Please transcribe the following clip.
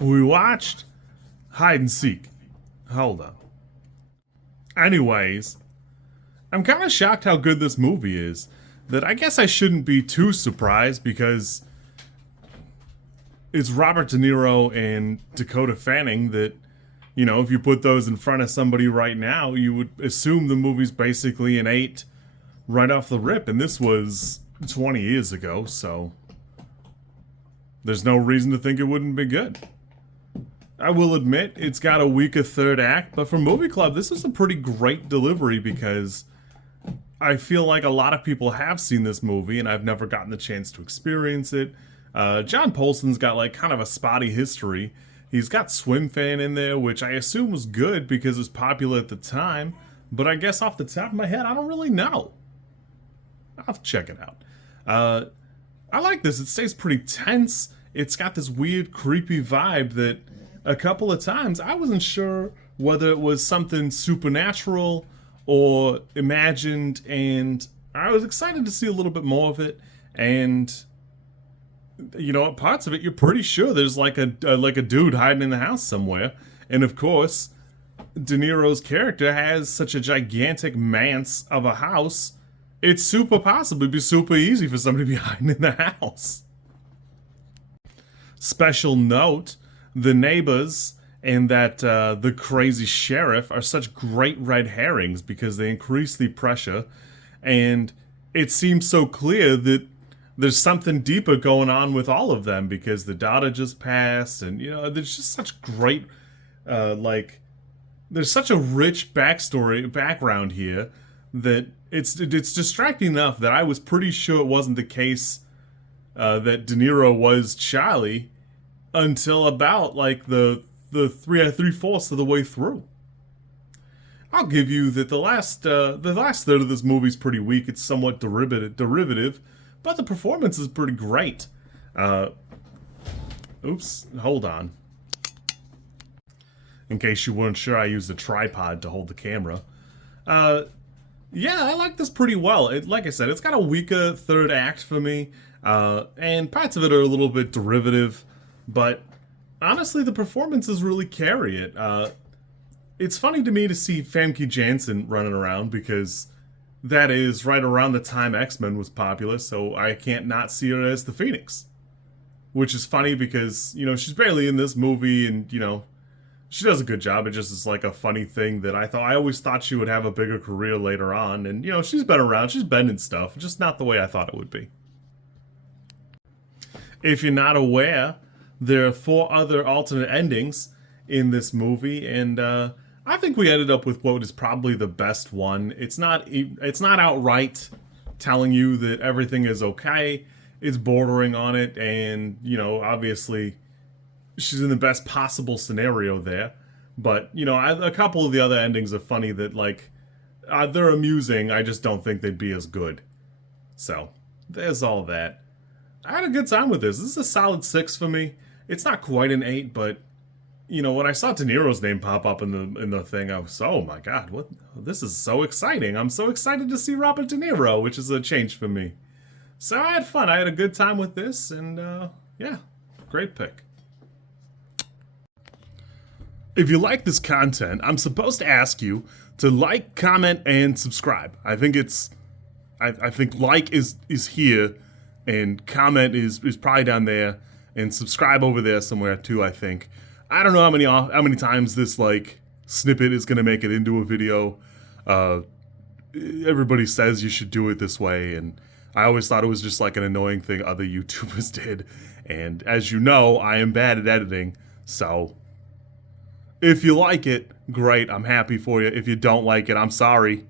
We watched Hide and Seek. Hold on. Anyways, I'm kind of shocked how good this movie is. That I guess I shouldn't be too surprised because it's Robert De Niro and Dakota Fanning that, you know, if you put those in front of somebody right now, you would assume the movie's basically an 8 right off the rip. And this was 20 years ago, so there's no reason to think it wouldn't be good. I will admit, it's got a weaker third act, but for Movie Club, this is a pretty great delivery because I feel like a lot of people have seen this movie and I've never gotten the chance to experience it. John Polson's got like kind of a spotty history. He's got Swim Fan in there, which I assume was good because it was popular at the time, but I guess off the top of my head, I don't really know. I'll have to check it out. I like this. It stays pretty tense. It's got this weird, creepy vibe that a couple of times I wasn't sure whether it was something supernatural or imagined, and I was excited to see a little bit more of it. And you know, parts of it you're pretty sure there's like a dude hiding in the house somewhere. And of course, De Niro's character has such a gigantic manse of a house. It's super possible it'd be super easy for somebody to be hiding in the house. Special note, the neighbors and that the crazy sheriff are such great red herrings because they increase the pressure, and it seems so clear that there's something deeper going on with all of them because the daughter just passed, and you know, there's just such great there's such a rich background here that it's distracting enough that I was pretty sure it wasn't the case that De Niro was Charlie until about like the three-fourths of the way through. I'll give you that the last third of this movie's pretty weak. It's somewhat derivative, but the performance is pretty great. Oops, hold on. In case you weren't sure, I used a tripod to hold the camera. Yeah, I like this pretty well. Like I said, it's got a weaker third act for me, and parts of it are a little bit derivative, but honestly, the performances really carry it. It's funny to me to see Famke Janssen running around because that is right around the time X-Men was popular, so I can't not see her as the Phoenix. Which is funny because, you know, she's barely in this movie and, you know, she does a good job. It just is like a funny thing that I always thought she would have a bigger career later on. And, you know, she's been around, she's been in stuff, just not the way I thought it would be. If you're not aware, there are 4 other alternate endings in this movie, and I think we ended up with what is probably the best one. It's not outright telling you that everything is okay. It's bordering on it, and, you know, obviously she's in the best possible scenario there. But, you know, a couple of the other endings are funny that, like, they're amusing. I just don't think they'd be as good. So, there's all that. I had a good time with this. This is a solid 6 for me. It's not quite an 8, but, you know, when I saw De Niro's name pop up in the thing, I was, oh my god, what? This is so exciting. I'm so excited to see Robert De Niro, which is a change for me. So I had fun. I had a good time with this, and yeah, great pick. If you like this content, I'm supposed to ask you to like, comment, and subscribe. I think I think like is here, and comment is probably down there, and subscribe over there somewhere too, I think. I don't know how many times this like snippet is gonna make it into a video. Everybody says you should do it this way, and I always thought it was just like an annoying thing other YouTubers did. And as you know, I am bad at editing, so if you like it, great, I'm happy for you. If you don't like it, I'm sorry.